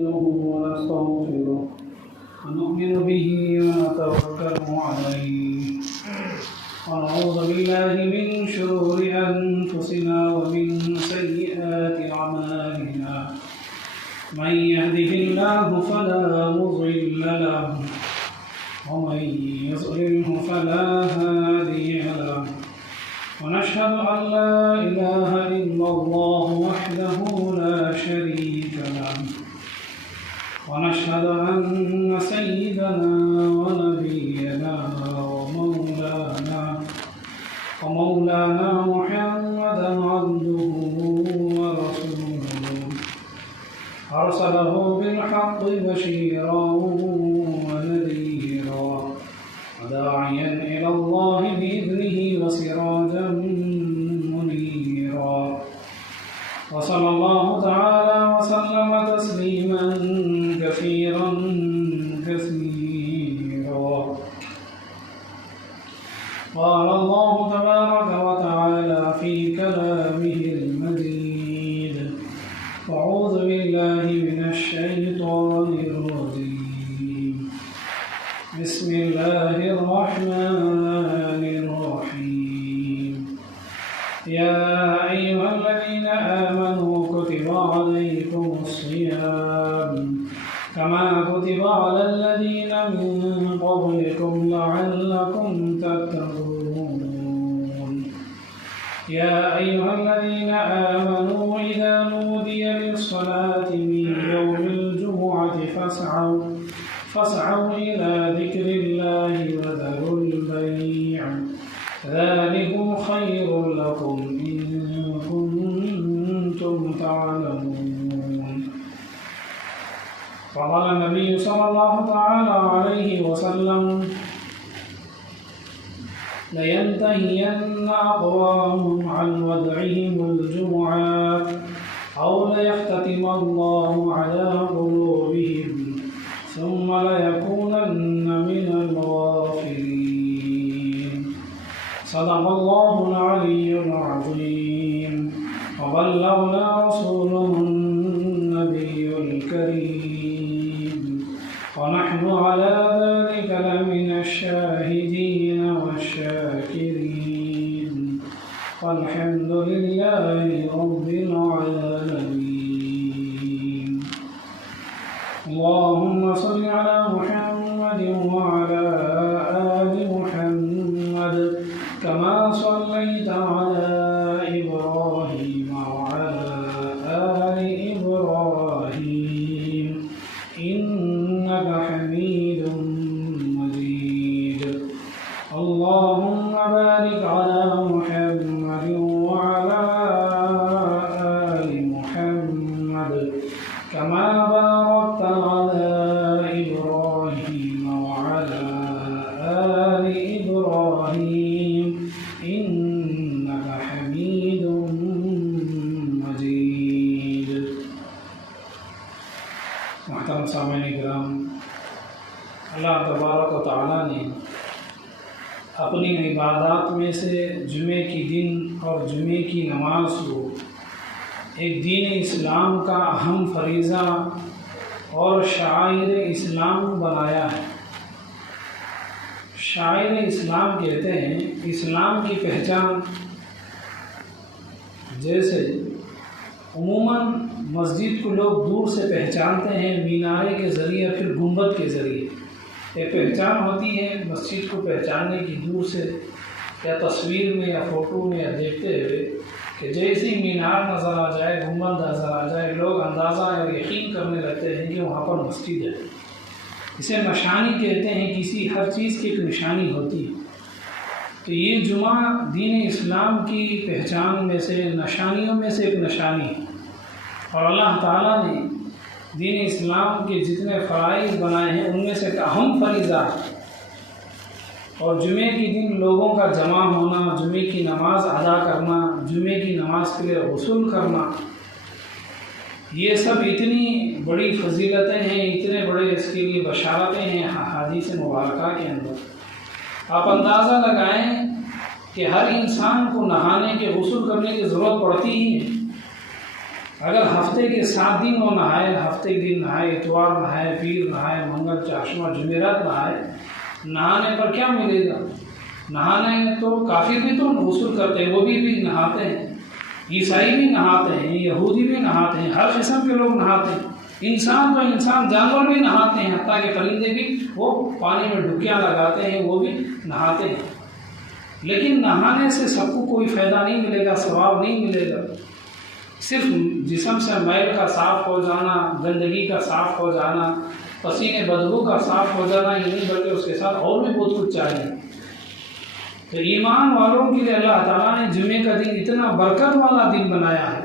ونستغفره ونؤمن به ونتوكل عليه ونعوذ بالله من شرور أنفسنا ومن سيئات أعمالنا من يهده الله فلا مضل له ومن يضلله فلا هادي له ونشهد أن لا إله إلا الله وحده لا شريك له ونشهد أن سيدنا ونبينا ومولانا محمدا عبده ورسوله أرسله بالحق بشيرا ونذيرا وداعيا إلى الله بإذنه وسراجا منيرا وصلى الله تعالى وسلم تسليما كثيرا قال الله تبارك وتعالى في كلامه المجيد أعوذ بالله من الشيطان الرجيم بسم الله الرحمن الرحيم يا أيها الذين آمنوا كتب عليكم الصيام كما كتب على الذين من قبلكم لعلكم تتقون يا أيها الذين آمنوا إذا نودي للصلاة من يوم الجمعة فاسعوا إلى ذكر الله وذروا البيع ذلكم خير لكم إن كنتم تعلمون فقال النبي صلى الله تعالى عليه وسلم لينتهين أقوام عن ودعهم الجمعات أو ليختتم الله على قلوبهم ثم ليكونن من الغافلين صدق الله العلي العظيم وبلغنا رسوله النبي الكريم ونحن على ذلك لمن الشاهدين والشاكرين والحمد لله رب العالمين اللهم صل على محمد وعلى آل محمد كما صليت على إبراهيم وعلى آل إبراهيم إنك حميد مجيد اللهم بارك على محمد وعلى آل محمد كما باركت على إبراهيم وعلى آل إبراهيم إنك حميد مجيد محترم سامعین کرام، اللہ تبارک و تعالیٰ نے اپنی عبادات میں سے جمعے کی دن اور جمعے کی نماز کو ایک دین اسلام کا اہم فریضہ اور شعائر اسلام بنایا ہے۔ شعائر اسلام کہتے ہیں اسلام کی پہچان، جیسے عموماً مسجد کو لوگ دور سے پہچانتے ہیں مینارے کے ذریعے، پھر گنبد کے ذریعے۔ ایک پہچان ہوتی ہے مسجد کو پہچاننے کی دور سے، یا تصویر میں یا فوٹو میں یا دیکھتے ہوئے کہ جیسی مینار نظر آ جائے، گنبد نظر آ جائے، لوگ اندازہ اور یقین کرنے لگتے ہیں کہ وہاں پر مسجد ہے۔ اسے نشانی کہتے ہیں، کسی ہر چیز کی ایک نشانی ہوتی ہے۔ تو یہ جمعہ دین اسلام کی پہچان میں سے، نشانیوں میں سے ایک نشانی ہے، اور اللہ تعالیٰ نے دین اسلام کے جتنے فرائض بنائے ہیں ان میں سے ایک اہم فریضہ ہے۔ اور جمعے کے دن لوگوں کا جمع ہونا، جمعے کی نماز ادا کرنا، جمعے کی نماز کے لیے غسل کرنا، یہ سب اتنی بڑی فضیلتیں ہیں، اتنے بڑے اس کے لیے بشارتیں ہیں احادیث مبارکہ کے اندر۔ آپ اندازہ لگائیں کہ ہر انسان کو نہانے کے غسل کرنے کی ضرورت پڑتی ہی ہے، اگر ہفتے کے 7 دن وہ نہائے، ہفتے کے دن نہائے، اتوار نہائے، پیر نہائے، منگل، چاشمہ، جمعرات نہائے، نہانے پر کیا ملے گا؟ نہانے تو کافر بھی تو غسل کرتے ہیں، وہ بھی نہاتے ہیں، عیسائی بھی نہاتے ہیں، یہودی بھی نہاتے ہیں، ہر قسم کے لوگ نہاتے ہیں، انسان تو انسان، جانور بھی نہاتے ہیں، حتیٰ کہ پرندے بھی وہ پانی میں ڈبکیاں لگاتے ہیں، وہ بھی نہاتے ہیں۔ لیکن نہانے سے سب کو کوئی فائدہ نہیں ملے گا، ثواب نہیں ملے گا۔ صرف جسم سے میل کا صاف ہو جانا، گندگی کا صاف ہو جانا، پسینے بدبو کا صاف ہو جانا یہ نہیں، بلکہ اس کے ساتھ اور بھی بہت کچھ چاہیے۔ تو ایمان والوں کے لیے اللہ تعالیٰ نے جمعے کا دن اتنا برکت والا دن بنایا ہے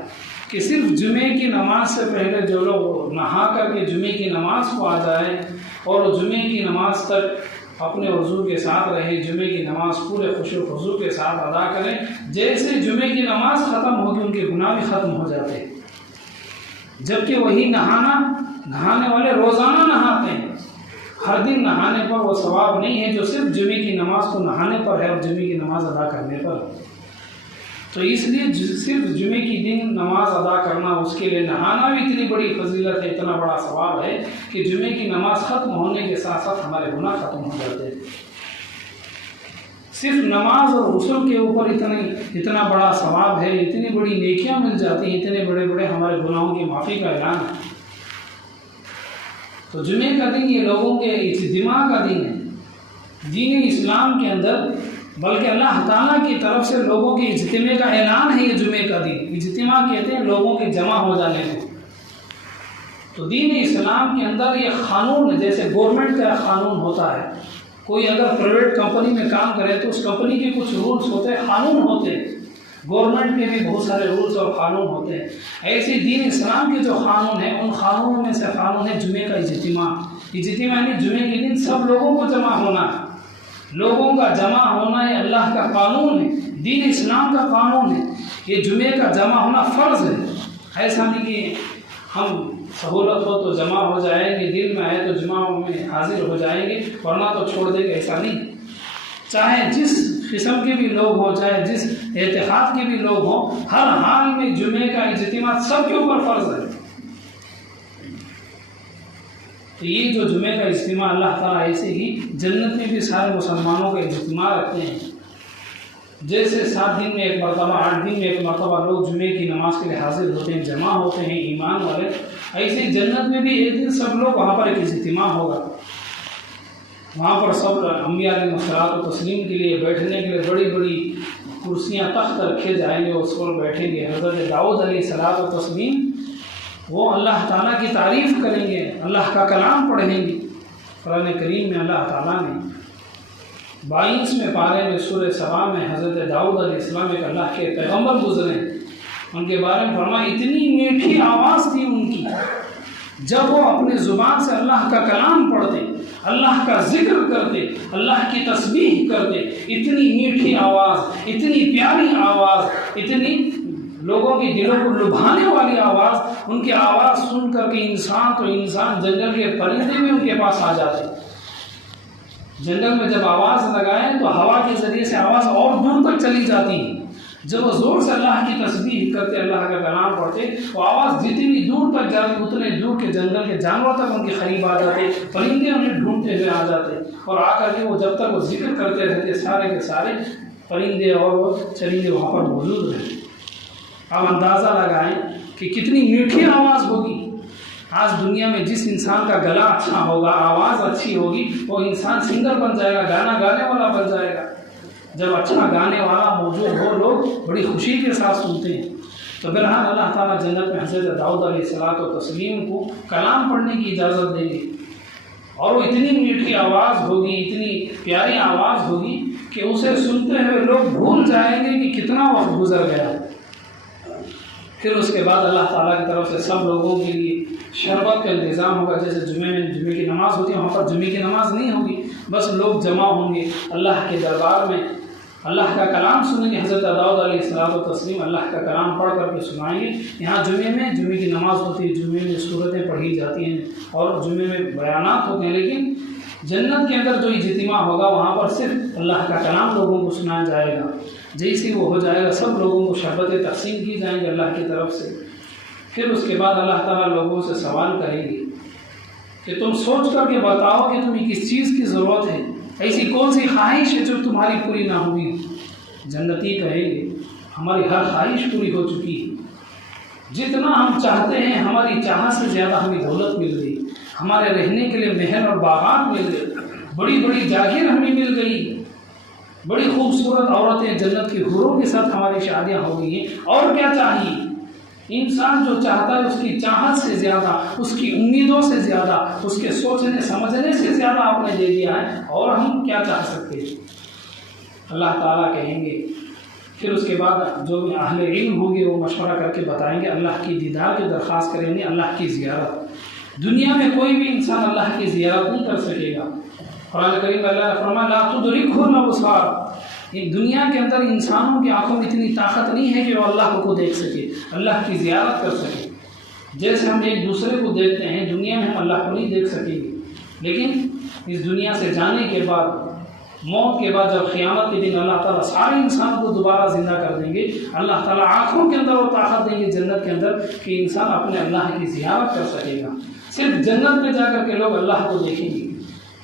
کہ صرف جمعے کی نماز سے پہلے جو لوگ نہا کر کے جمعے کی نماز کو آ جائیں اور جمعے کی نماز تک اپنے وضو کے ساتھ رہیں، جمعے کی نماز پورے خشوع و خضوع کے ساتھ ادا کریں، جیسے جمعے کی نماز ختم ہوگی ان کے گناہ بھی ختم ہو جاتے ہیں۔ جبکہ وہی نہانے والے روزانہ نہاتے ہیں، ہر دن نہانے پر وہ ثواب نہیں ہے جو صرف جمعے کی نماز کو نہانے پر ہے اور جمعے کی نماز ادا کرنے پر۔ تو اس لیے صرف جمعے کی دن نماز ادا کرنا، اس کے لیے نہانا بھی اتنی بڑی فضیلت ہے، اتنا بڑا ثواب ہے کہ جمعے کی نماز ختم ہونے کے ساتھ ساتھ ہمارے گناہ ختم ہو جاتے ہیں۔ صرف نماز اور غسل کے اوپر اتنا بڑا ثواب ہے، اتنی بڑی نیکیاں مل جاتی ہیں، اتنے بڑے بڑے ہمارے گناہوں کی معافی کا اعلان ہے۔ تو جمعے کا دن یہ لوگوں کے اجتماع کا دن ہے دین اسلام کے اندر، بلکہ اللہ تعالیٰ کی طرف سے لوگوں کے اجتماع کا اعلان ہے۔ یہ جمعے کا دن، اجتماع کہتے ہیں لوگوں کے جمع ہو جانے کو۔ تو دین اسلام کے اندر یہ قانون، جیسے گورنمنٹ کا قانون ہوتا ہے، کوئی اگر پرائیویٹ کمپنی میں کام کرے تو اس کمپنی کے کچھ رولز ہوتے ہیں، قانون ہوتے ہیں، گورنمنٹ کے بھی بہت سارے رولز اور قانون ہوتے ہیں۔ ایسے دین اسلام کے جو قانون ہیں، ان قانونوں میں سے قانون ہے جمعے کا اجتماع۔ اجتماع یعنی جمعے کے دن سب لوگوں کو جمع ہونا ہے، لوگوں کا جمع ہونا یہ اللہ کا قانون ہے، دین اسلام کا قانون ہے۔ یہ جمعے کا جمع ہونا فرض ہے، ایسا نہیں کہ ہم سہولت ہو تو جمع ہو جائیں گے، دل میں آئے تو جمعہ میں حاضر ہو جائیں گے ورنہ تو چھوڑ دیں گے، ایسا نہیں۔ چاہے جس قسم کے بھی لوگ ہوں، چاہے جس اعتقاد کے بھی لوگ ہوں، ہر حال میں جمعے کا اجتماع سب کے اوپر فرض ہے۔ تو یہ جو جمعے کا اجتماع اللہ تعالیٰ ایسے ہی جنت میں بھی سارے مسلمانوں کا اجتماع رکھتے ہیں، جیسے 7 دن میں ایک مرتبہ، 8 دن میں ایک مرتبہ لوگ جمعے کی نماز کے لیے حاضر ہوتے ہیں، جمع ہوتے ہیں ایمان والے، ایسے ہی جنت میں بھی ایک دن سب لوگ وہاں پر ایک اجتماع ہوگا۔ وہاں پر سب انبیاء علیہ الصلوۃ والتسلیم کے لیے بیٹھنے کے لیے بڑی بڑی کرسیاں، تخت رکھے جائیں گے، اس پر بیٹھیں گے۔ حضرت داؤد علیہ الصلوۃ والتسلیم وہ اللہ تعالیٰ کی تعریف کریں گے، اللہ کا کلام پڑھیں گے۔ قرآن کریم میں اللہ تعالیٰ نے 22ویں پارے میں سورہ سبا میں حضرت داؤد علیہ السلام ایک اللہ کے پیغمبر گزرے، ان کے بارے میں فرمایا اتنی میٹھی آواز تھی ان کی، جب وہ اپنے زبان سے اللہ کا کلام پڑھتے، اللہ کا ذکر کرتے، اللہ کی تسبیح کرتے، اتنی میٹھی آواز، اتنی پیاری آواز، اتنی لوگوں کے دلوں کو لبھانے والی آواز، ان کی آواز سن کر کے انسان جنگل کے پرندے بھی ان کے پاس آ جاتے۔ جنگل میں جب آواز لگائیں تو ہوا کے ذریعے سے آواز اور دور تک چلی جاتی ہے۔ جب وہ زور سے اللہ کی تسبیح کرتے، اللہ کا کلام پڑھتے، وہ آواز جتنی دور تک جاتی اتنے دور کے جنگل کے جانور تک ان کے قریب آ جاتے، پرندے انہیں ڈھونڈتے ہوئے آ جاتے، اور آ کر کے وہ جب تک وہ ذکر کرتے رہتے، سارے کے سارے پرندے اور چرندے وہاں پر موجود رہتے۔ آپ اندازہ لگائیں کہ کتنی میٹھی آواز ہوگی۔ آج دنیا میں جس انسان کا گلا اچھا ہوگا، آواز اچھی ہوگی، وہ انسان سنگر بن جائے گا، گانا گانے والا بن جائے گا۔ جب اچھا گانے والا موجود ہو، لوگ بڑی خوشی کے ساتھ سنتے ہیں۔ تو بہرحال اللہ تعالیٰ جنت میں حضرت داؤد علیہ الصلوۃ والتسلیم کو کلام پڑھنے کی اجازت دیں گے، اور وہ اتنی میٹھی آواز ہوگی، اتنی پیاری آواز ہوگی کہ اسے سنتے ہوئے لوگ بھول جائیں گے کہ کتنا وقت گزر گیا۔ پھر اس کے بعد اللہ تعالیٰ کی طرف سے سب لوگوں کے لیے شربت کا انتظام ہوگا، جیسے جمعے کی نماز ہوتی ہے، وہاں پر جمعے کی نماز نہیں ہوگی، بس لوگ جمع ہوں گے اللہ کے دربار میں، اللہ کا کلام سنیں گے۔ حضرت داؤد علیہ الصلوۃ والتسلیم اللہ کا کلام پڑھ کر کے سنائیں گے۔ یہاں جمعے کی نماز ہوتی ہے، جمعے میں صورتیں پڑھی جاتی ہیں اور جمعے میں بیانات ہوتے ہیں، لیکن جنت کے اندر جو اجتماع ہوگا وہاں پر صرف اللہ کا کلام لوگوں کو سنایا جائے گا۔ جیسے وہ ہو جائے گا، سب لوگوں کو شربتیں تقسیم کی جائیں گے اللہ کی طرف سے۔ پھر اس کے بعد اللہ تعالیٰ لوگوں سے سوال کریں گے کہ تم سوچ کر کے بتاؤ کہ تمہیں کس چیز کی ضرورت ہے، ایسی کون سی خواہش ہے جو تمہاری پوری نہ ہوئی۔ جنتی کہیں گے ہماری ہر خواہش پوری ہو چکی ہے، جتنا ہم چاہتے ہیں ہماری چاہت سے زیادہ ہمیں دولت مل گئی، ہمارے رہنے کے لیے محل اور باغات مل گئے، بڑی بڑی جاگیر ہمیں مل گئی، بڑی خوبصورت عورتیں جنت کی حوروں کے ساتھ ہماری شادیاں ہو گئی ہیں، اور کیا چاہیے؟ انسان جو چاہتا ہے اس کی چاہت سے زیادہ، اس کی امیدوں سے زیادہ، اس کے سوچنے سمجھنے سے زیادہ آپ نے دے دیا ہے، اور ہم کیا چاہ سکتے ہیں؟ اللہ تعالیٰ کہیں گے پھر اس کے بعد جو اہل علم ہوں گے وہ مشورہ کر کے بتائیں گے، اللہ کی دیدار کی درخواست کریں گے، اللہ کی زیارت۔ دنیا میں کوئی بھی انسان اللہ کی زیارت نہیں کر سکے گا۔ قرآن کریم میں اللہ نے فرمایا لا تدرکہ الابصار، دنیا کے اندر انسانوں کی آنکھوں میں اتنی طاقت نہیں ہے کہ وہ اللہ کو دیکھ سکے، اللہ کی زیارت کر سکے۔ جیسے ہم ایک دوسرے کو دیکھتے ہیں، دنیا میں ہم اللہ کو نہیں دیکھ سکیں گے، لیکن اس دنیا سے جانے کے بعد، موت کے بعد، جب قیامت کے دن اللہ تعالیٰ سارے انسان کو دوبارہ زندہ کر دیں گے، اللہ تعالیٰ آنکھوں کے اندر وہ طاقت دیں گے جنت کے اندر کہ انسان اپنے اللہ کی زیارت کر سکے گا۔ صرف جنت میں جا کر کے لوگ اللہ کو دیکھیں گے،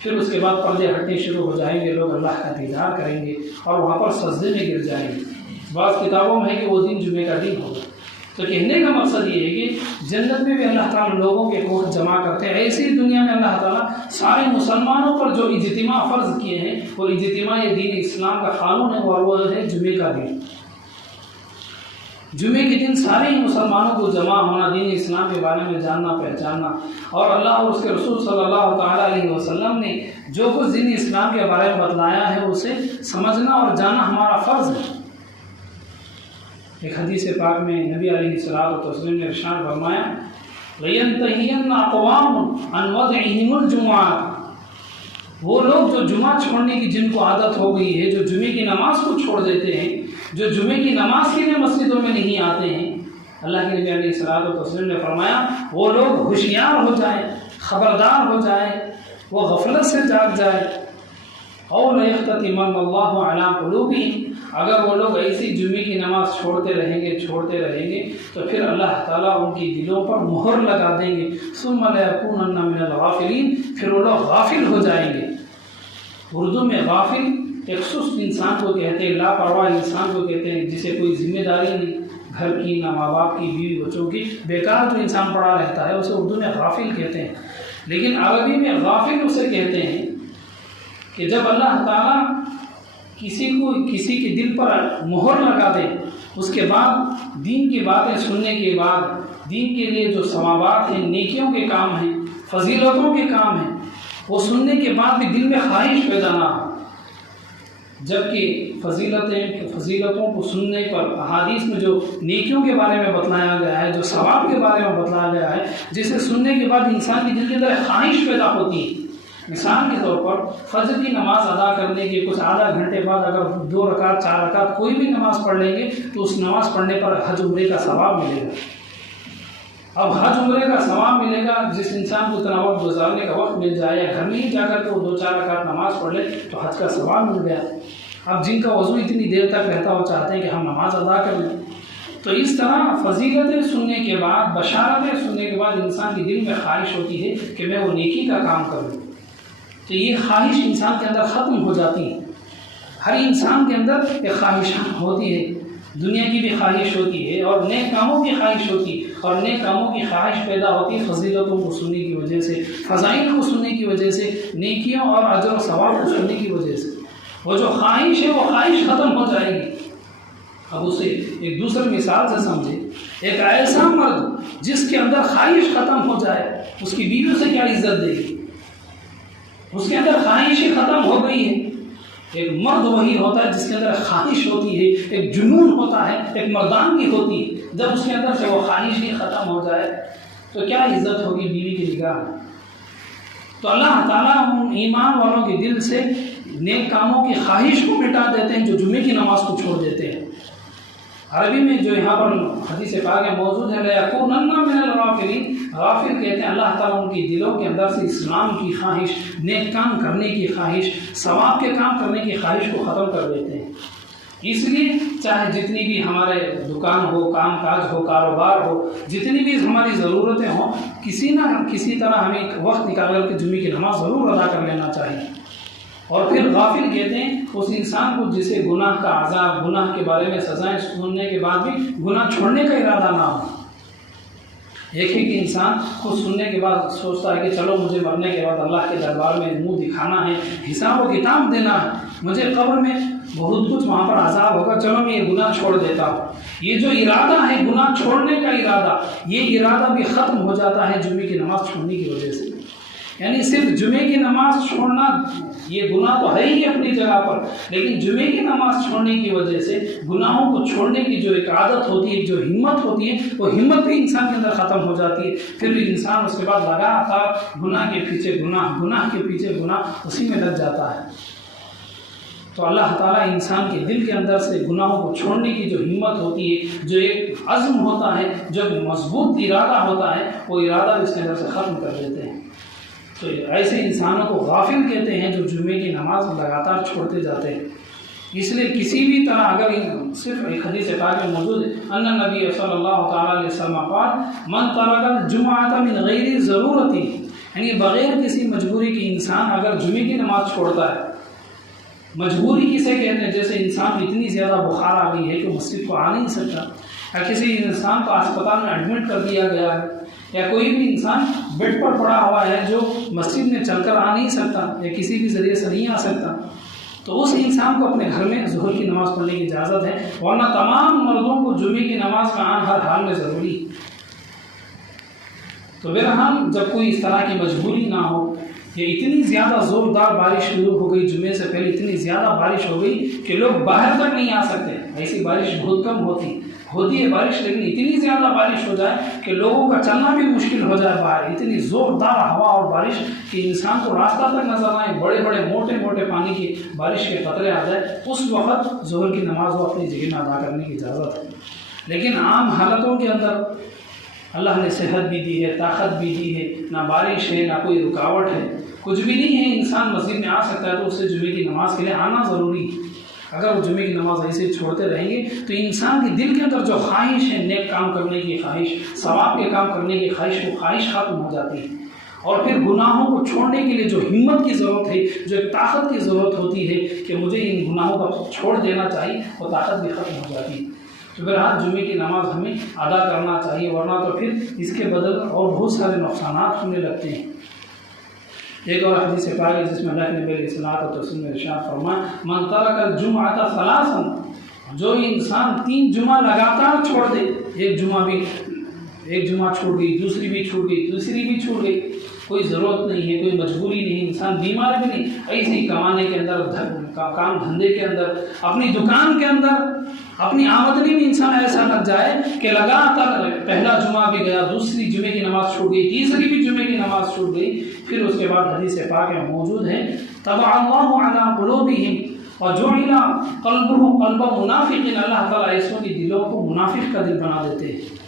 پھر اس کے بعد پردے ہٹنے شروع ہو جائیں گے، لوگ اللہ کا دیدار کریں گے اور وہاں پر سجدے میں گر جائیں گے۔ بعض کتابوں میں ہے کہ وہ دن جمعے کا دن ہوگا۔ تو کہنے کا مقصد یہ ہے کہ جنت میں بھی اللہ تعالیٰ لوگوں کے کوہ جمع کرتے ہیں، ایسی دنیا میں اللہ تعالیٰ سارے مسلمانوں پر جو اجتماع فرض کیے ہیں، وہ اجتماع یہ دین اسلام کا قانون ہے، اور وہ ہے جمعے کا دن۔ جمعے کے دن سارے ہی مسلمانوں کو جمع ہونا، دین اسلام کے بارے میں جاننا پہچاننا، اور اللہ اور اس کے رسول صلی اللہ تعالیٰ علیہ وسلم نے جو کچھ دین اسلام کے بارے میں بتلایا ہے اسے سمجھنا اور جاننا ہمارا فرض ہے۔ ایک حدیث پاک میں نبی علیہ الصلوۃ والتسلیم نے ارشاد فرمایا لَيَنْتَهِيَنَّ أَقْوَامٌ عَنْ وَضْعِهِمُ الْجُمُعَةَ، وہ لوگ جو جمعہ چھوڑنے کی جن کو عادت ہو گئی ہے، جو جمعے کی نماز کو چھوڑ دیتے ہیں، جو جمعے کی نماز کے لیے مسجدوں میں نہیں آتے ہیں، اللہ کے نبی علیہ الصلوۃ والتسلیم نے فرمایا وہ لوگ ہوشیار ہو جائیں، خبردار ہو جائیں، وہ غفلت سے جاگ جائے۔ اور لَيَخْتَتِمَنَّ اللَّهُ عَلَىٰ قُلُوبِهِمْ، اگر وہ لوگ ایسی جمعے کی نماز چھوڑتے رہیں گے تو پھر اللہ تعالیٰ ان کی دلوں پر مہر لگا دیں گے۔ ثُمَّ لَيَكُونَنَّ مِنَ الْغَافِلِينَ، پھر وہ لوگ غافل ہو جائیں گے۔ اردو میں غافل ایک سست انسان کو کہتے ہیں، لاپرواہ انسان کو کہتے ہیں، جسے کوئی ذمہ داری نہیں، گھر کی، نہ ماں باپ کی، بیوی بچوں کی، بیکار جو انسان پڑا رہتا ہے اسے اردو میں غافل کہتے ہیں۔ لیکن عربی میں غافل اسے کہتے ہیں کہ جب اللہ تعالیٰ کسی کے دل پر مہر لگا دے، اس کے بعد دین کی باتیں سننے کے بعد، دین کے لیے جو ثوابات ہیں، نیکیوں کے کام ہیں، فضیلتوں کے کام ہیں، وہ سننے کے بعد بھی دل میں خواہش پیدا نہ ہو، جبکہ فضیلتوں کو سننے پر احادیث میں جو نیکیوں کے بارے میں بتلایا گیا ہے، جو ثواب کے بارے میں بتلایا گیا ہے، جسے سننے کے بعد انسان کی دل کے اندر خواہش پیدا ہوتی ہے۔ مثال کے طور پر فجر کی نماز ادا کرنے کے کچھ آدھا گھنٹے بعد اگر 2 رکعت 4 رکعت کوئی بھی نماز پڑھ لیں گے تو اس نماز پڑھنے پر حج عمرے کا ثواب ملے گا۔ اب حج عمرے کا ثواب ملے گا جس انسان کو اتنا وقت گزارنے کا وقت مل جائے، یا گھر میں ہی جا کر کے وہ 2-4 رکعت نماز پڑھ لے تو حج کا ثواب مل گیا۔ اب جن کا وضو اتنی دیر تک رہتا وہ چاہتے ہیں کہ ہم نماز ادا کر لیں، تو اس طرح فضیلتیں سننے کے بعد، بشارتیں سننے کے بعد انسان کے دل میں خواہش ہوتی ہے کہ میں وہ نیکی کا کام کروں، تو یہ خواہش انسان کے اندر ختم ہو جاتی ہے۔ ہر انسان کے اندر ایک خواہش ہوتی ہے، دنیا کی بھی خواہش ہوتی ہے اور نیک کاموں کی خواہش ہوتی ہے، اور نیک کاموں کی خواہش پیدا ہوتی ہے فضیلتوں کو سننے کی وجہ سے، فضائل کو سننے کی وجہ سے، نیکیوں اور اجر و ثواب کو سننے کی وجہ سے۔ وہ جو خواہش ہے وہ خواہش ختم ہو جائے گی۔ اب اسے ایک دوسرے مثال سے سمجھے، ایک ایسا مرد جس کے اندر خواہش ختم ہو جائے، اس کی بیوی سے کیا عزت دے گی؟ اس کے اندر خواہش ہی ختم ہو گئی ہے۔ ایک مرد وہی ہوتا ہے جس کے اندر خواہش ہوتی ہے، ایک جنون ہوتا ہے، ایک مردانگی ہوتی ہے۔ جب اس کے اندر سے وہ خواہش ہی ختم ہو جائے تو کیا عزت ہوگی بیوی کی نگاہ میں؟ تو اللہ تعالیٰ ان ایمان والوں کے دل سے نیک کاموں کی خواہش کو مٹا دیتے ہیں جو جمعے کی نماز کو چھوڑ دیتے ہیں۔ عربی میں جو یہاں پر حدیث پاک میں موجود ہے لَيَكُونَنَّ مِنَ الْغَافِلِينَ، غافل کہتے ہیں اللہ تعالیٰ ان کی دلوں کے اندر سے اسلام کی خواہش، نیک کام کرنے کی خواہش، ثواب کے کام کرنے کی خواہش کو ختم کر دیتے ہیں۔ اس لیے چاہے جتنی بھی ہمارے دکان ہو، کام کاج ہو، کاروبار ہو، جتنی بھی ہماری ضرورتیں ہوں، کسی نہ کسی طرح ہمیں وقت نکال کر کے جمعے کی نماز ضرور ادا کر لینا چاہیے۔ اور پھر غافل کہتے ہیں اس انسان کو جسے گناہ کا عذاب، گناہ کے بارے میں سزائیں سننے کے بعد بھی گناہ چھوڑنے کا ارادہ نہ ہو۔ ایک ہی کہ انسان خود سننے کے بعد سوچتا ہے کہ چلو مجھے مرنے کے بعد اللہ کے دربار میں منہ دکھانا ہے، حساب و کتاب دینا ہے، مجھے قبر میں بہت کچھ وہاں پر عذاب ہوگا، چلو میں یہ گناہ چھوڑ دیتا ہوں۔ یہ جو ارادہ ہے گناہ چھوڑنے کا ارادہ، یہ ارادہ بھی ختم ہو جاتا ہے جمعے کی نماز چھوڑنے کی وجہ سے۔ یعنی صرف جمعے کی نماز چھوڑنا یہ گناہ تو ہے ہی اپنی جگہ پر، لیکن جمعے کی نماز چھوڑنے کی وجہ سے گناہوں کو چھوڑنے کی جو ایک عادت ہوتی ہے، جو ہمت ہوتی ہے، وہ ہمت بھی انسان کے اندر ختم ہو جاتی ہے۔ پھر بھی انسان اس کے بعد لگاتار گناہ کے پیچھے گناہ، گناہ کے پیچھے گناہ، اسی میں لگ جاتا ہے۔ تو اللہ تعالیٰ انسان کے دل کے اندر سے گناہوں کو چھوڑنے کی جو ہمت ہوتی ہے، جو ایک عزم ہوتا ہے، جو مضبوط ارادہ ہوتا ہے، وہ ارادہ اس کے اندر سے ختم کر دیتے ہیں۔ تو ایسے انسانوں کو غافل کہتے ہیں جو جمعے کی نماز لگاتار چھوڑتے جاتے ہیں۔ اس لیے کسی بھی طرح اگر صرف ایک حدیث پاک میں موجود ہے ان نبی صلی اللہ تعالیٰ علیہ وسلم قال من ترک الجمعۃ من غیر ضرورت، یعنی بغیر کسی مجبوری کے انسان اگر جمعے کی نماز چھوڑتا ہے، مجبوری کسے کہتے ہیں؟ جیسے انسان کو اتنی زیادہ بخار آ گئی ہے کہ مسجد کو آ نہیں سکتا، یا کسی انسان کو اسپتال میں ایڈمٹ کر دیا گیا ہے، یا کوئی بھی انسان بیڈ پر پڑا ہوا ہے جو مسجد میں چل کر آ نہیں سکتا یا کسی بھی ذریعے سے نہیں آ سکتا، تو اس انسان کو اپنے گھر میں ظہر کی نماز پڑھنے کی اجازت ہے، ورنہ تمام مردوں کو جمعے کی نماز کا آنا ہر حال میں ضروری ہے۔ تو بہرحال جب کوئی اس طرح کی مجبوری نہ ہو، یہ اتنی زیادہ زوردار بارش شروع ہو گئی، جمعے سے پہلے اتنی زیادہ بارش ہو گئی کہ لوگ باہر تک نہیں آ سکتے، ایسی بارش بہت کم ہوتی ہے بارش، لیکن اتنی زیادہ بارش ہو جائے کہ لوگوں کا چلنا بھی مشکل ہو جائے باہر، اتنی زوردار ہوا اور بارش کہ انسان کو راستہ تک نظر آئے، بڑے بڑے موٹے موٹے پانی کی بارش کے قطرے آ جائے، اس وقت ظہر کی نماز وہ اپنی جگہ میں ادا کرنے کی اجازت ہے۔ لیکن عام حالتوں کے اندر اللہ نے صحت بھی دی ہے، طاقت بھی دی ہے، نہ بارش ہے نہ کوئی رکاوٹ ہے، کچھ بھی نہیں ہے، انسان مسجد میں آ سکتا ہے، تو اسے جمعے کی نماز کے لیے آنا ضروری ہے۔ اگر وہ جمعے کی نماز ایسے چھوڑتے رہیں گے تو انسان کے دل کے اندر جو خواہش ہے، نیک کام کرنے کی خواہش، ثواب کے کام کرنے کی خواہش، وہ خواہش ختم ہو جاتی ہے، اور پھر گناہوں کو چھوڑنے کے لیے جو ہمت کی ضرورت ہے، جو ایک طاقت کی ضرورت ہوتی ہے کہ مجھے ان گناہوں کو چھوڑ دینا چاہیے، وہ طاقت بھی ختم ہو جاتی ہے۔ تو بہرحال جمعے کی نماز ہمیں ادا کرنا چاہیے، ورنہ تو پھر اس کے بدل اور بہت سارے نقصانات ہونے لگتے ہیں۔ ایک اور حدیث پاک ہے جس میں اللہ نبی علیہ الصلوۃ والتسلیم نے ارشاد فرمایا من ترک الجمعۃ ثلاثا، جو انسان 3 جمعہ لگاتار چھوڑ دے، ایک جمعہ چھوٹ گئی، دوسری بھی چھوٹ گئی، تیسری بھی چھوٹ گئی، کوئی ضرورت نہیں ہے، کوئی مجبوری نہیں، انسان بیمار بھی نہیں، ایسے ہی کمانے کے اندر، کام دھندے کے اندر، اپنی دکان کے اندر، اپنی آمدنی میں انسان ایسا لگ جائے کہ لگاتار پہلا جمعہ بھی گیا، دوسری جمعے کی نماز چھوٹ گئی، تیسری بھی جمعے کی نماز چھوٹ گئی، پھر اس کے بعد حدیث پاک میں موجود ہے طبع اللہ علی قلوبہم وجعل قلبہ قلب منافق، اللہ تعالیٰ ایسوں کی دلوں کو منافق کا دل بنا دیتے ہیں۔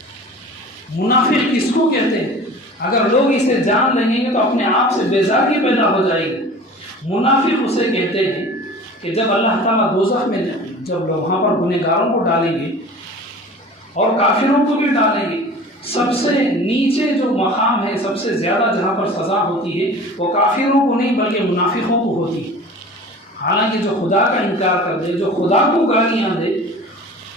منافق کس کو کہتے ہیں؟ اگر لوگ اسے جان لیں گے تو اپنے آپ سے بیزاری پیدا ہو جائے گی۔ منافق اسے کہتے ہیں کہ جب اللہ تعالیٰ دوزخ میں جب وہاں پر گنہگاروں کو ڈالیں گے اور کافروں کو بھی ڈالیں گے، سب سے نیچے جو مقام ہے، سب سے زیادہ جہاں پر سزا ہوتی ہے، وہ کافروں کو نہیں بلکہ منافقوں کو ہوتی ہے۔ حالانکہ جو خدا کا انکار کر دے، جو خدا کو گالیاں دے،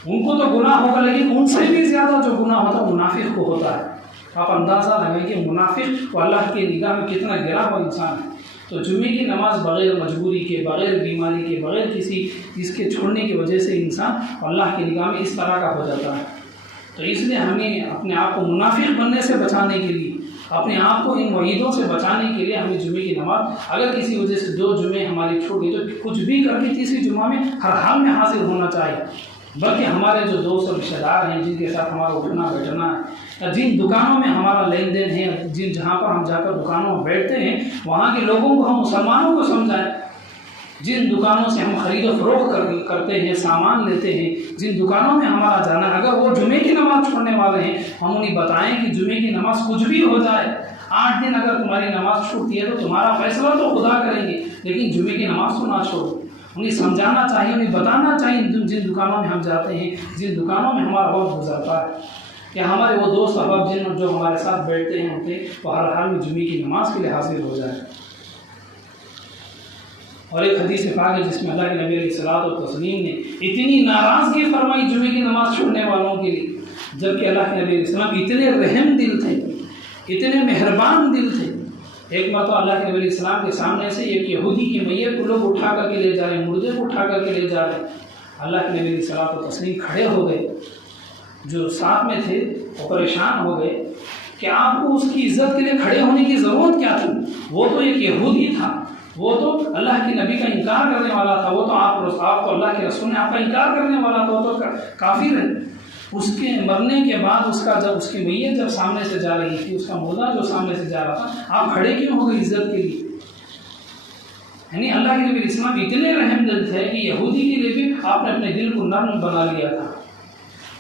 ان کو تو گناہ ہوگا، لیکن ان سے بھی زیادہ جو گناہ ہوتا ہے منافق کو ہوتا ہے۔ آپ اندازہ لگائیں کہ منافق وہ اللہ کی نگاہ میں کتنا گرا ہوا انسان ہے۔ تو جمعے کی نماز بغیر مجبوری کے، بغیر بیماری کے، بغیر کسی چیز کے چھوڑنے کی وجہ سے انسان اللہ کی نگاہ میں اس طرح کا ہو جاتا ہے۔ تو اس لیے ہمیں اپنے آپ کو منافق بننے سے بچانے کے لیے، اپنے آپ کو ان وعیدوں سے بچانے کے لیے ہمیں جمعے کی نماز اگر کسی وجہ سے 2 جمعے ہماری چھوٹ گئی تو کچھ بھی کر کے تیسری جمعہ میں ہر حال میں حاضر ہونا چاہیے۔ بلکہ ہمارے جو دوست اور رشتہ دار ہیں، جن کے ساتھ ہمارا اٹھنا بیٹھنا ہے، جن دکانوں میں ہمارا لین دین ہے، جہاں پر ہم جا کر دکانوں میں بیٹھتے ہیں، وہاں کے لوگوں کو ہم مسلمانوں کو سمجھائیں۔ جن دکانوں سے ہم خرید و فروخت کرتے ہیں، سامان لیتے ہیں، جن دکانوں میں ہمارا جانا ہے، اگر وہ جمعے کی نماز چھوڑنے والے ہیں، ہم انہیں بتائیں کہ جمعے کی نماز کچھ بھی ہو جائے، 8 دن اگر تمہاری نماز چھوٹتی ہے تو تمہارا فیصلہ تو خدا کریں گے، لیکن جمعے کی نماز تو نہ چھوڑو۔ انہیں سمجھانا چاہیے، انہیں بتانا چاہیے جن دکانوں میں ہم جاتے ہیں، جن دکانوں میں ہمارا وقت گزرتا ہے، کہ ہمارے وہ دوست احباب جو ہمارے ساتھ بیٹھتے ہیں ہوتے وہ ہر حال میں جمعے کی نماز کے لیے حاضر ہو جائیں۔ اور ایک حدیث پاک ہے جس میں اللہ کے نبی علیہ الصلوۃ والتسلیم نے اتنی ناراضگی فرمائی جمعے کی نماز چھوڑنے والوں کے لیے، جبکہ اللہ کے نبی علیہ السلام اتنے رحم دل تھے، اتنے مہربان دل تھے۔ ایک مرتبہ اللہ کے نبی علیہ السلام کے سامنے سے ایک یہودی کی میت کو لوگ اٹھا کر کے لے جا رہے ہیں، مردے کو اٹھا کر کے لے جا رہے ہیں۔ اللہ کے نبی علیہ الصلوۃ والتسلیم کھڑے ہو گئے، جو ساتھ میں تھے وہ پریشان ہو گئے کہ آپ کو اس کی عزت کے لیے کھڑے ہونے کی ضرورت کیا تھی؟ وہ تو ایک یہودی تھا، وہ تو اللہ کے نبی کا انکار کرنے والا تھا، وہ تو آپ تو اللہ کے رسول نے آپ کا انکار کرنے والا تھا، وہ تو کافر ہے۔ اس کے مرنے کے بعد جب اس کی میت جب سامنے سے جا رہی تھی، اس کا مردہ جو سامنے سے جا رہا تھا، آپ کھڑے کیوں ہو گئے عزت کے لیے؟ یعنی اللہ کے نبی اسلام اتنے رحم دل تھے کہ یہودی کے لیے بھی آپ نے اپنے دل کو نرم بنا لیا تھا۔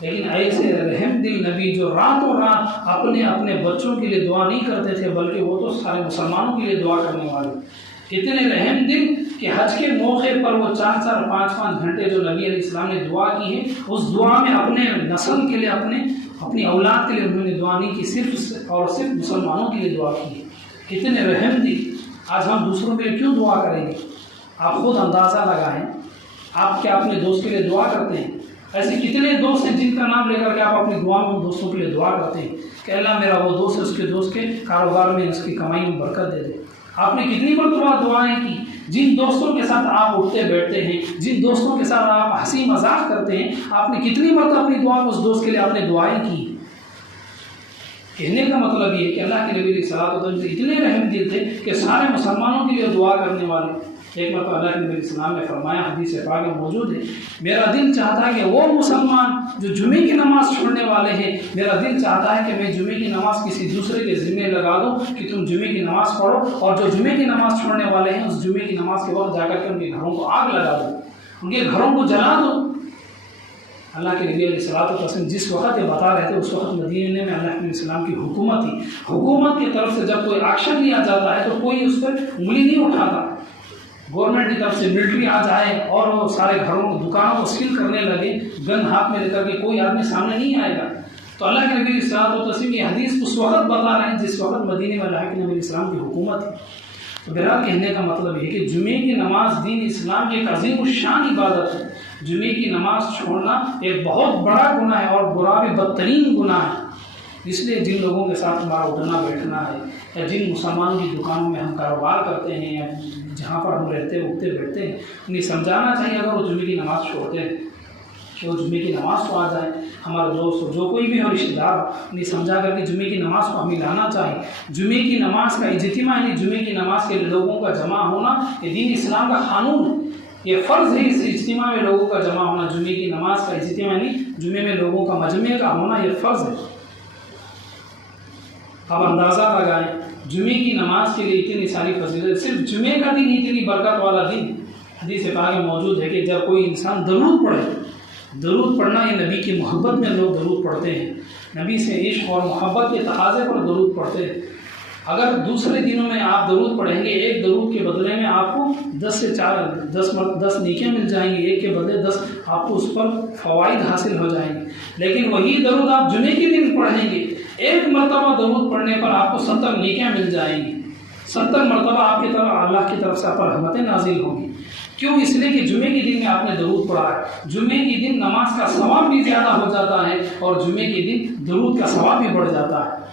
لیکن ایسے رحم دل نبی جو راتوں رات اپنے بچوں کے لیے دعا نہیں کرتے تھے، بلکہ وہ تو سارے مسلمانوں کے لیے دعا کرنے والے، اتنے رحم دل کہ حج کے موقع پر وہ 4 5 گھنٹے جو نبی علیہ السلام نے دعا کی ہے، اس دعا میں اپنے نسل کے لیے، اپنی اولاد کے لیے انہوں نے دعا نہیں کی، صرف اور صرف مسلمانوں کے لیے دعا کی ہے۔ اتنے رحم دل۔ آج ہم دوسروں کے لیے کیوں دعا کریں گے؟ آپ خود اندازہ لگائیں، آپ کیا اپنے دوست کے لیے دعا کرتے ہیں؟ ایسے کتنے دوست ہیں جن کا نام لے کر کے آپ اپنی دعا میں دوستوں کے لیے دعا کرتے ہیں کہ اللہ میرا وہ دوست ہے، اس کے دوست کے کاروبار میں، اس کی کمائی میں برکت دے دے۔ آپ نے کتنی مرتبہ دعائیں کی؟ جن دوستوں کے ساتھ آپ اٹھتے بیٹھتے ہیں، جن دوستوں کے ساتھ آپ ہنسی مذاق کرتے ہیں، آپ نے کتنی مرتبہ اپنی دعا میں اس دوست کے لیے آپ نے دعائیں کی؟ کہنے کا مطلب یہ کہ اللہ کے نبی علیہ الصلوۃ والسلام سے اتنے رحم دل تھے کہ سارے مسلمانوں کے لیے دعا کرنے والے۔ ایک مرتبہ اللہ کے نبی علیہ السلام نے فرمایا، حدیث پاک میں موجود ہے، میرا دل چاہتا ہے کہ وہ مسلمان جو جمعے کی نماز چھوڑنے والے ہیں، میرا دل چاہتا ہے کہ میں جمعے کی نماز کسی دوسرے کے ذمہ لگا دوں کہ تم جمعے کی نماز پڑھو، اور جو جمعے کی نماز چھوڑنے والے ہیں اس جمعے کی نماز کے وقت جا کر کے ان کے گھروں کو آگ لگا دو، ان کے گھروں کو جلا دو۔ اللہ کے نبی علیہ الصلوۃ والسلام جس وقت یہ بتا رہے تھے، اس وقت مدینے میں اللہ کے نبی السلام کی حکومت تھی۔ حکومت کی طرف سے جب کوئی ایکشن لیا جاتا ہے تو کوئی اس پر انگلی نہیں اٹھاتا۔ گورنمنٹ کی طرف سے ملٹری آ جائے اور وہ سارے گھروں دکانوں کو سیل کرنے لگے، گن ہاتھ میں لے کر کے، کوئی آدمی سامنے نہیں آئے گا۔ تو اللہ کے نبی علیہ الصلوۃ والسلام کی حدیث اس وقت بتا رہے ہیں جس وقت مدینے میں اللہ کے نبی السلام کی حکومت ہے۔ تو بہرحال کہنے کا مطلب یہ کہ جمعے کی نماز دین اسلام کی ایک عظیم الشان عبادت ہے۔ جمعے کی نماز چھوڑنا ایک بہت بڑا گناہ ہے، اور برا بھی بدترین گناہ ہے۔ اس لیے جن لوگوں کے ساتھ ہمارا اٹھنا بیٹھنا ہے، یا جن مسلمانوں کی دکانوں میں ہم کاروبار کرتے ہیں، یا جہاں پر ہم رہتے اٹھتے بیٹھتے ہیں، انہیں سمجھانا چاہیے اگر وہ جمعے کی نماز چھوڑتے ہیں کہ وہ جمعے کی نماز کو آ جائیں۔ ہمارا دوست ہو، جو کوئی بھی ہو، رشتہ دار، انہیں سمجھا کر کے جمعے کی نماز کو ہمیں لانا چاہیے۔ جمعے کی نماز کا اجتماع، یعنی جمعے کی نماز کے لوگوں کا جمع ہونا، یہ دین اسلام کا قانون ہے، یہ فرض ہے۔ اس اجتماع میں لوگوں کا جمع ہونا، جمعے کی نماز کا اجتماع یعنی جمعے میں لوگوں کا مجمع کا ہونا، یہ فرض ہے۔ اب اندازہ لگائیں، جمعے کی نماز کے لیے اتنی ساری فضیلت، صرف جمعے کا دن اتنی برکت والا دن۔ حدیث پاک میں موجود ہے کہ جب کوئی انسان درود پڑھے، درود پڑھنا یہ نبی کی محبت میں لوگ درود پڑھتے ہیں، نبی سے عشق اور محبت کے تقاضے پر درود پڑھتے ہیں۔ اگر دوسرے دنوں میں آپ درود پڑھیں گے، ایک درود کے بدلے میں آپ کو 10 نیکیاں مل جائیں گی، ایک کے بدلے 10 آپ کو اس پر فوائد حاصل ہو جائیں گے۔ لیکن وہی درود آپ جمعے کے دن پڑھیں گے، ایک مرتبہ درود پڑھنے پر آپ کو 70 نیکیاں مل جائیں گی، 70 مرتبہ آپ کی طرف اللہ کی طرف سے آپ پر رحمتیں نازل ہوں گی۔ کیوں؟ اس لیے کہ جمعے کے دن میں آپ نے درود پڑھا ہے۔ جمعے کے دن نماز کا ثواب بھی زیادہ ہو جاتا ہے، اور جمعے کے دن درود کا ثواب بھی بڑھ جاتا ہے۔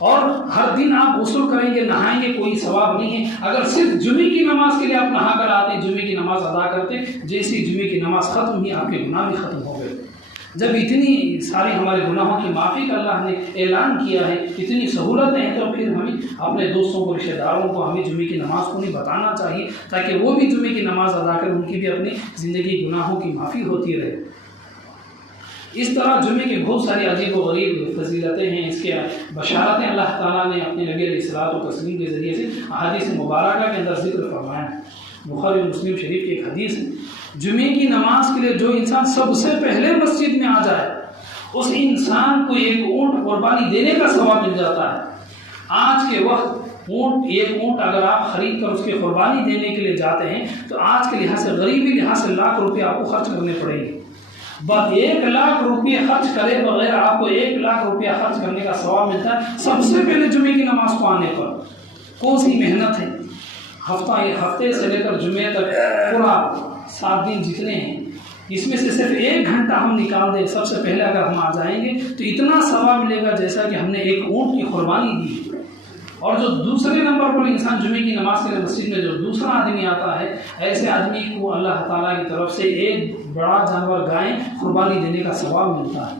اور ہر دن آپ غسل کریں گے، نہائیں گے، کوئی ثواب نہیں ہے۔ اگر صرف جمعے کی نماز کے لیے آپ نہا کر آتے، جمعے کی نماز ادا کرتے، جیسی جمعے کی نماز ختم ہوئی آپ کے گناہ بھی ختم ہو گئے۔ جب اتنی ساری ہمارے گناہوں کی معافی کا اللہ نے اعلان کیا ہے، اتنی سہولتیں ہیں، تو پھر ہمیں اپنے دوستوں کو، رشتہ داروں کو ہمیں جمعے کی نماز کو نہیں بتانا چاہیے، تاکہ وہ بھی جمعے کی نماز ادا کریں، ان کی بھی اپنی زندگی گناہوں کی معافی ہوتی رہے۔ اس طرح جمعے کی بہت ساری عجیب و غریب فضیلتیں ہیں، اس کے بشارتیں اللہ تعالیٰ نے اپنے نبی علیہ الصلوۃ والتسلیم کے ذریعے سے احادیث مبارکہ کے اندر ذکر فرمایا ہے۔ بخاری اور مسلم شریف کی ایک حدیث ہے، جمعے کی نماز کے لیے جو انسان سب سے پہلے مسجد میں آ جائے، اس انسان کو ایک اونٹ قربانی دینے کا ثواب مل جاتا ہے۔ آج کے وقت اونٹ، ایک اونٹ اگر آپ خرید کر اس کی قربانی دینے کے لیے جاتے ہیں تو آج کے لحاظ سے، غریبی لحاظ سے لاکھ روپے آپ کو خرچ کرنے پڑیں گے۔ بس 1 لاکھ روپے خرچ کرے بغیر آپ کو 1 لاکھ روپیہ خرچ کرنے کا ثواب ملتا ہے۔ سب سے پہلے جمعے کی نماز کو آنے پر کون سی محنت ہے؟ ہفتے سے لے کر جمعے تک پورا 7 دن جتنے ہیں، اس میں سے صرف 1 گھنٹہ ہم نکال دیں سب سے پہلے اگر ہم آ جائیں گے تو اتنا ثواب ملے گا جیسا کہ ہم نے ایک اونٹ کی قربانی دی۔ اور جو دوسرے نمبر پر انسان جمعے کی نماز کے لیے مسجد میں جو دوسرا آدمی آتا ہے، ایسے آدمی کو اللہ تعالیٰ کی طرف سے ایک بڑا جانور گائے قربانی دینے کا ثواب ملتا ہے۔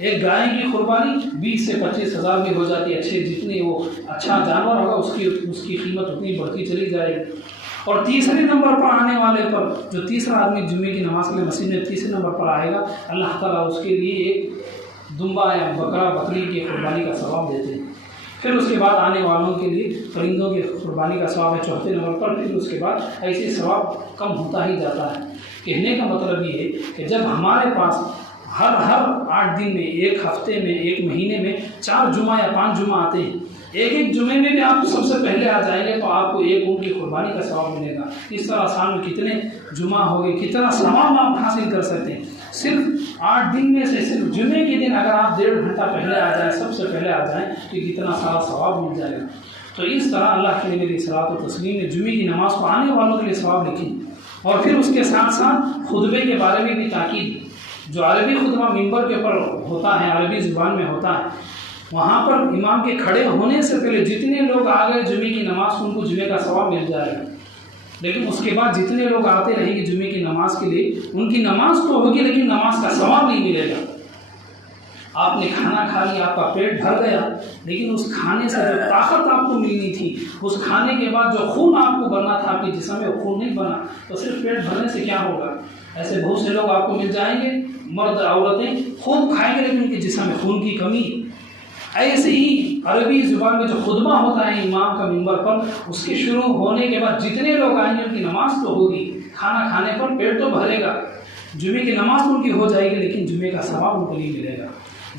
ایک گائے کی قربانی 20 سے 25 ہزار بھی ہو جاتی ہے، اچھے جتنی وہ اچھا جانور ہوگا اس کی قیمت اتنی بڑھتی چلی جائے گی۔ اور تیسرے نمبر پر آنے والے پر جو تیسرا آدمی جمعے کی نماز کے لیے مسجد میں تیسرے نمبر پر آئے گا، اللہ تعالیٰ اس کے لیے ایک دمبا یا بکرا بکری کی قربانی کا ثواب دیتے ہیں۔ پھر اس کے بعد آنے والوں کے لیے پرندوں کی قربانی کا ثواب ہے چوتھے نمبر پر۔ پھر اس کے بعد ایسے ثواب کم ہوتا ہی جاتا ہے۔ کہنے کا مطلب یہ ہے کہ جب ہمارے پاس ہر 8 دن میں، ایک ہفتے میں، ایک مہینے میں 4 جمعہ یا 5 جمعہ آتے ہیں، ایک جمعے میں بھی آپ سب سے پہلے آ جائیں گے تو آپ کو ایک اونٹ کی قربانی کا ثواب ملے گا۔ اس طرح سال میں کتنے جمعہ ہو گئے، کتنا ثواب آپ حاصل کر سکتے ہیں۔ صرف 8 دن میں سے صرف جمعے کے دن اگر آپ 1.5 گھنٹہ پہلے آ جائیں، سب سے پہلے آ جائیں تو کتنا سارا ثواب مل جائے گا۔ تو اس طرح اللہ کے نبی صلاۃ و تسلیم نے جمعے کی نماز کو آنے والوں کے لیے ثواب لکھی، اور پھر اس کے ساتھ ساتھ خطبے کے بارے میں بھی تاکید۔ جو عربی خطبہ ممبر کے اوپر ہوتا ہے، عربی زبان میں ہوتا ہے، وہاں پر امام کے کھڑے ہونے سے پہلے جتنے لوگ آ گئے جمعے کی نماز، ان کو جمعے کا ثواب مل جائے گا۔ لیکن اس کے بعد جتنے لوگ آتے رہیں گے جمعے کی نماز کے لیے، ان کی نماز تو ہوگی لیکن نماز کا ثواب نہیں ملے گا۔ آپ نے کھانا کھا لیا، آپ کا پیٹ بھر گیا، لیکن اس کھانے سے جو طاقت آپ کو ملنی تھی، اس کھانے کے بعد جو خون آپ کو بننا تھا آپ کے جسم میں، وہ خون نہیں بنا، تو صرف پیٹ بھرنے سے کیا ہوگا؟ ایسے بہت سے لوگ آپ کو مل جائیں گے، مرد عورتیں خوب کھائیں گے لیکن ان کے جسم میں خون کی کمی۔ ایسے ہی عربی زبان میں جو خطبہ ہوتا ہے امام کا ممبر پر، اس کے شروع ہونے کے بعد جتنے لوگ آئیں گے ان کی نماز تو ہوگی، کھانا کھانے پر پیٹ تو بھرے گا، جمعے کی نماز ان کی ہو جائے گی، لیکن جمعے کا ثواب ان کو نہیں ملے گا۔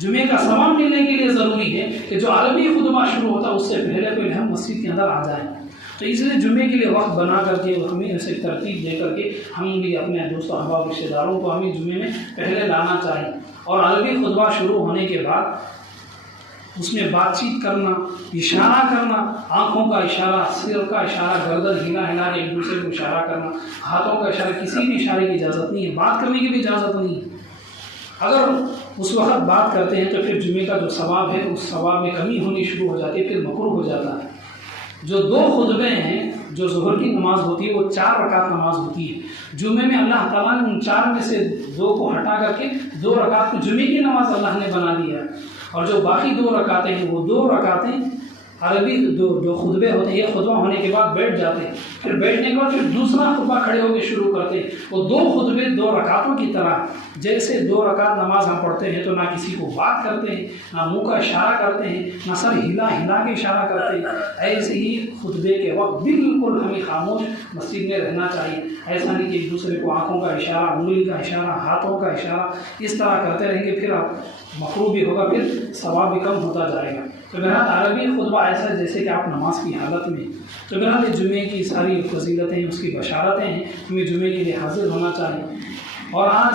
جمعے کا ثواب ملنے کے لیے ضروری ہے کہ جو عربی خطبہ شروع ہوتا ہے اس سے پہلے ہم مسجد کے اندر آ جائیں۔ تو اس لیے جمعے کے لیے وقت بنا کر کے، ہمیں اسے ترتیب دے کر کے، ہم بھی اپنے دوست احباب رشتہ داروں کو ہمیں جمعے میں پہلے لانا چاہیے، اور عربی خطبہ شروع ہونے کے بعد اس میں بات چیت کرنا، اشارہ کرنا، آنکھوں کا اشارہ، سر کا اشارہ، گردن ہلا کے ایک دوسرے کو اشارہ کرنا، ہاتھوں کا اشارہ، کسی بھی اشارے کی اجازت نہیں ہے، بات کرنے کی بھی اجازت نہیں ہے۔ اگر اس وقت بات کرتے ہیں تو پھر جمعے کا جو ثواب ہے اس ثواب میں کمی ہونی شروع ہو جاتی ہے، پھر مکروہ ہو جاتا ہے۔ جو 2 خطبے ہیں، جو ظہر کی نماز ہوتی ہے وہ 4 رکعت نماز ہوتی ہے۔ جمعے میں اللہ تعالیٰ نے ان 4 میں سے 2 کو ہٹا کر کے 2 رکعت کو جمعے کی نماز اللہ نے بنا دیا، اور جو باقی 2 رکعتیں ہیں وہ 2 رکعتیں عربی جو خطبے ہوتے ہیں، یہ خطبہ ہونے کے بعد بیٹھ جاتے ہیں، پھر بیٹھنے کے بعد پھر دوسرا خطبہ کھڑے ہو کے شروع کرتے ہیں۔ وہ 2 خطبے 2 رکعتوں کی طرح، جیسے 2 رکعت نماز ہم پڑھتے ہیں تو نہ کسی کو بات کرتے ہیں، نہ منہ کا اشارہ کرتے ہیں، نہ سر ہلا کے اشارہ کرتے ہیں، ایسے ہی خطبے کے وقت بالکل ہمیں خاموش مسجد میں رہنا چاہیے۔ ایسا نہیں کہ ایک دوسرے کو آنکھوں کا اشارہ، انگلی کا اشارہ، ہاتھوں کا اشارہ اس طرح کرتے رہیں گے، پھر آپ مکروہ بھی ہوگا، پھر ثواب بھی کم ہوتا جائے گا۔ تو بہرحال عربی خطبہ ایسا ہے جیسے کہ آپ نماز کی حالت میں۔ تو بہرحال جمعے کی ساری فضیلتیں، اس کی بشارتیں ہیں، ہمیں جمعے کے لیے حاضر ہونا چاہیے۔ اور آج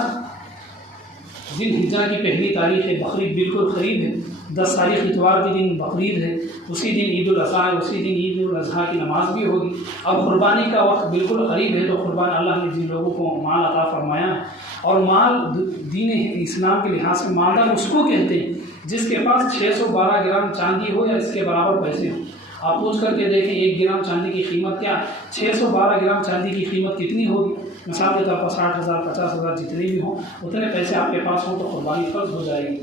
ذی الحجہ کی پہلی تاریخ ہے، بقرعید بالکل قریب ہے، 10 تاریخ اتوار کے دن بقرعید ہے، اسی دن عید الاضحیٰ ہے، اسی دن عید الاضحیٰ کی نماز بھی ہوگی۔ اب قربانی کا وقت بالکل قریب ہے، تو قربان اللہ نے جن لوگوں کو مال عطا فرمایا ہے، اور مال دین اسلام کے لحاظ سے مالدار اس کو کہتے ہیں جس کے پاس 612 گرام چاندی ہو یا اس کے برابر پیسے ہوں۔ آپ پوچھ کر کے دیکھیں 1 گرام چاندی کی قیمت کیا ہے، 612 گرام چاندی کی قیمت کتنی ہوگی؟ مثال کے طور پر 60,000 50,000 جتنے بھی ہوں، اتنے پیسے آپ کے پاس ہوں تو قربانی فرض ہو جائے گی۔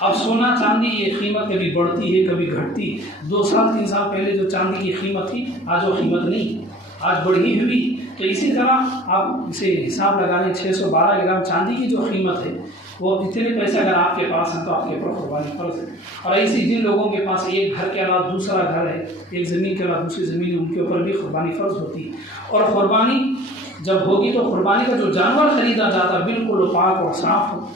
اب سونا چاندی یہ قیمت کبھی بڑھتی ہے کبھی گھٹتی، 2 سال 3 سال پہلے جو چاندی کی قیمت تھی آج وہ قیمت نہیں، آج بڑھی ہوئی۔ تو اسی طرح آپ اسے حساب لگا لیں، 612 گرام چاندی کی جو قیمت ہے وہ اتنے پیسے اگر آپ کے پاس ہیں تو آپ کے اوپر قربانی فرض ہے۔ اور ایسی جن لوگوں کے پاس ایک گھر کے علاوہ دوسرا گھر ہے، ایک زمین کے علاوہ دوسری زمین ہے، ان کے اوپر بھی قربانی فرض ہوتی ہے۔ اور قربانی جب ہوگی تو قربانی کا جو جانور خریدا جاتا ہے بالکل پاک اور صاف ہو۔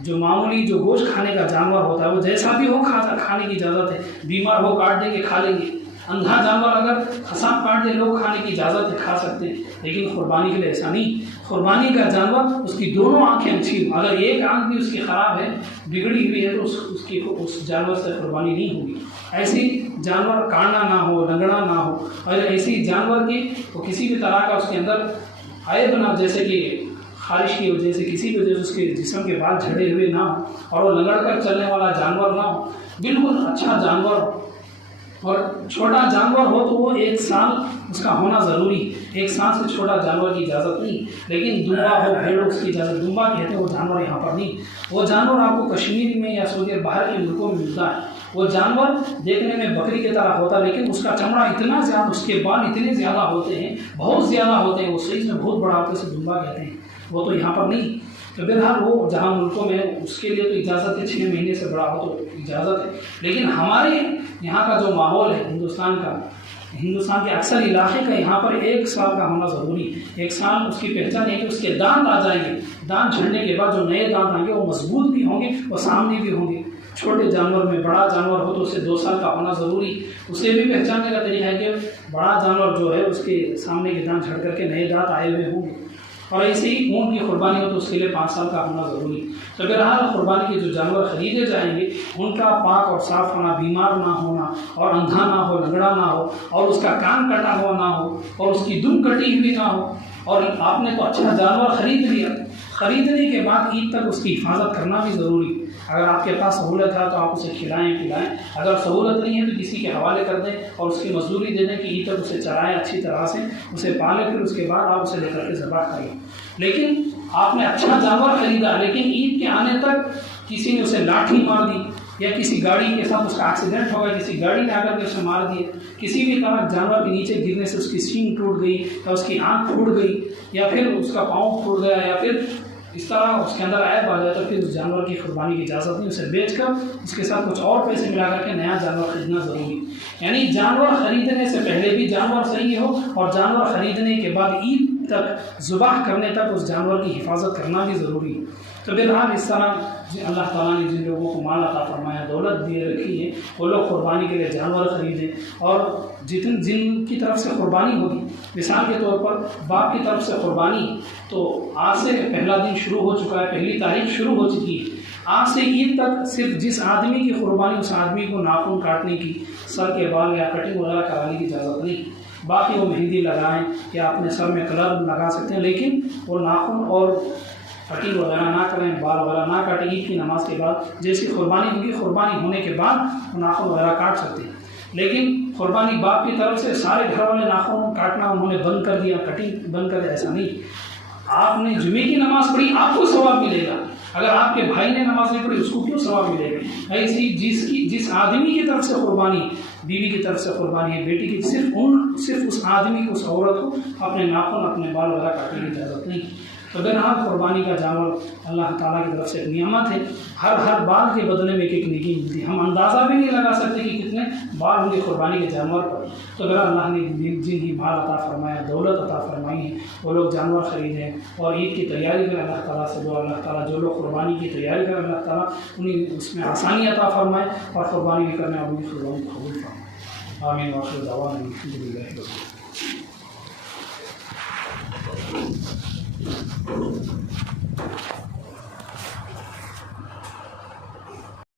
جو معمولی جو گوشت کھانے کا جانور ہوتا ہے وہ جیسا بھی ہو کھانے کی اجازت ہے، بیمار ہو کاٹ دیں گے کھا لیں گے، اندھا جانور اگر خسام کاٹ دے لوگ کھانے کی اجازت ہے، کھا سکتے ہیں، لیکن قربانی کے لیے ایسا نہیں۔ قربانی کا جانور اس کی دونوں آنکھیں اچھی ہوں، اگر ایک آنکھ بھی اس کی خراب ہے، بگڑی ہوئی ہے، تو اس جانور سے قربانی نہیں ہوگی۔ ایسی جانور کاڑنا نہ ہو، لنگڑا نہ ہو، اور ایسی جانور کی وہ کسی بھی طرح کا اس کے اندر عیب نہ، جیسے کہ خارش کی وجہ سے کسی بھی وجہ سے اس کے جسم کے بال جھڑے ہوئے نہ ہو، اور وہ لنگڑ کر چلنے والا جانور نہ ہو، بالکل اچھا جانور ہو۔ اور چھوٹا جانور ہو تو وہ 1 سال اس کا ہونا ضروری، 1 سال سے چھوٹا جانور کی اجازت نہیں۔ لیکن دمبا ہو، بھیڑ، اس کی اجازت، دمبا کہتے ہیں وہ جانور یہاں پر نہیں۔ وہ جانور آپ کو کشمیر میں یا سعودی باہر کے ملکوں میں ملتا ہے۔ وہ جانور دیکھنے میں بکری کی طرح ہوتا ہے، لیکن اس کا چمڑا اتنا زیادہ، اس کے بال اتنے زیادہ ہوتے ہیں، بہت زیادہ ہوتے ہیں، وہ سائز میں بہت بڑا ہوتا ہے، اسے دمبا کہتے ہیں۔ وہ تو یہاں پر نہیں۔ تو بہرحال وہ جہاں ملکوں میں اس کے لیے تو اجازت ہے، 6 مہینے سے بڑا ہو تو اجازت ہے۔ لیکن ہمارے یہاں کا جو ماحول ہے ہندوستان کے اکثر علاقے کا، یہاں پر 1 سال کا ہونا ضروری ہے۔ 1 سال اس کی پہچان ہے کہ اس کے دانت آ جائیں گے، دانت جھڑنے کے بعد جو نئے دانت آئیں گے وہ مضبوط بھی ہوں گے، وہ سامنے بھی ہوں گے۔ چھوٹے جانور میں، بڑا جانور ہو تو اسے 2 سال کا ہونا ضروری۔ اسے بھی پہچاننے کا طریقہ ہے کہ بڑا جانور جو ہے اس کے سامنے کے دانت جھڑ کر کے نئے دانت آئے ہوئے ہوں گے۔ اور ایسے ہی اونٹ کی قربانی ہو تو اس کے لیے 5 سال کا ہونا ضروری۔ تو بہرحال قربانی کے جو جانور خریدے جائیں گے ان کا پاک اور صاف ہونا، بیمار نہ ہونا، اور اندھا نہ ہو، لنگڑا نہ ہو، اور اس کا کان کٹا ہوا نہ ہو، اور اس کی دم کٹی ہوئی نہ ہو۔ اور آپ نے تو اچھا جانور خرید لیا، خریدنے کے بعد عید تک اس کی حفاظت کرنا بھی ضروری۔ اگر آپ کے پاس سہولت ہے تو آپ اسے کھلائیں پلائیں، اگر سہولت نہیں ہے تو کسی کے حوالے کر دیں اور اس کی مزدوری دے دیں کہ عید تک اسے چرائیں، اچھی طرح سے اسے پالیں، پھر اس کے بعد آپ اسے لے کر کے ذبح کریں۔ لیکن آپ نے اچھا جانور خریدا، لیکن عید کے آنے تک کسی نے اسے لاٹھی مار دی، یا کسی گاڑی کے ساتھ اس کا ایکسیڈنٹ ہو گیا، کسی گاڑی نے آ کر کے اسے مار دیا، کسی بھی طرح جانور کے نیچے گرنے سے اس کی سینگ ٹوٹ گئی، یا اس کی آنکھ پھوٹ گئی، یا پھر اس کا پاؤں پھوٹ گیا، یا پھر اس طرح اس کے اندر عیب آ جائے، تو پھر اس جانور کی قربانی کی اجازت نہیں، اسے بیچ کر اس کے ساتھ کچھ اور پیسے ملا کر کے نیا جانور خریدنا ضروری۔ یعنی جانور خریدنے سے پہلے بھی جانور صحیح ہو، اور جانور خریدنے کے بعد عید تک ذبح کرنے تک اس جانور کی حفاظت کرنا بھی ضروری ہے۔ تو بہرحال اس طرح اللہ تعالیٰ نے جن لوگوں کو مال عطا فرمایا، دولت دیے رکھی ہے، وہ لوگ قربانی کے لیے جانور خریدیں، اور جن کی طرف سے قربانی ہوگی، مثال کے طور پر باپ کی طرف سے قربانی، تو آج سے پہلا دن شروع ہو چکا ہے، پہلی تاریخ شروع ہو چکی ہے۔ آج سے عید تک صرف جس آدمی کی قربانی، اس آدمی کو ناخن کاٹنے کی، سر کے بال یا کٹنگ وغیرہ کرانے کی اجازت نہیں۔ باقی وہ مہندی لگائیں یا اپنے سر میں کلر لگا سکتے ہیں، لیکن وہ ناخن اور کٹنگ وغیرہ نہ کریں، بال وغیرہ نہ کاٹیں۔ عید کی نماز کے بعد جیسی قربانی ہوگی، قربانی ہونے کے بعد وہ ناخن وغیرہ کاٹ سکتے ہیں۔ لیکن قربانی باپ کی طرف سے سارے گھر والے ناخن کاٹنا انہوں نے بند کر دیا، کٹنگ بند کر دیا، ایسا نہیں۔ آپ نے جمعے کی نماز پڑھی، آپ کو ثواب ملے گا۔ اگر آپ کے بھائی نے نماز نہیں پڑھی، اس کو کیوں ثواب ملے گا؟ ایسی جس آدمی کی طرف سے قربانی، بیوی کی طرف سے قربانی ہے، بیٹی کی، صرف اس آدمی کو، اس عورت کو اپنے ناخن، اپنے بال وغیرہ کاٹنے کی اجازت نہیں۔ تو بہرحال قربانی کا جانور اللہ تعالیٰ کی طرف سے ایک نعمت ہے، ہر بال کے بدلے میں ایک نیکی ملتی ہے۔ ہم اندازہ بھی نہیں لگا سکتے کہ کتنے بال ہوں گے قربانی کے جانور پر۔ تو بہرحال اللہ نے جن کی مال عطا فرمایا، دولت عطا فرمائی ہے، وہ لوگ جانور خریدیں اور عید کی تیاری کریں۔ اللہ تعالیٰ سے دعا، اللہ تعالیٰ جو لوگ قربانی کی تیاری کریں، اللہ تعالیٰ انہیں اس میں آسانی عطا فرمائے، اور قربانی بھی کرنے والوں کی قربانی قبول فرمائے۔ آمین وآخر دعوانا الحمد للہ رب العالمین۔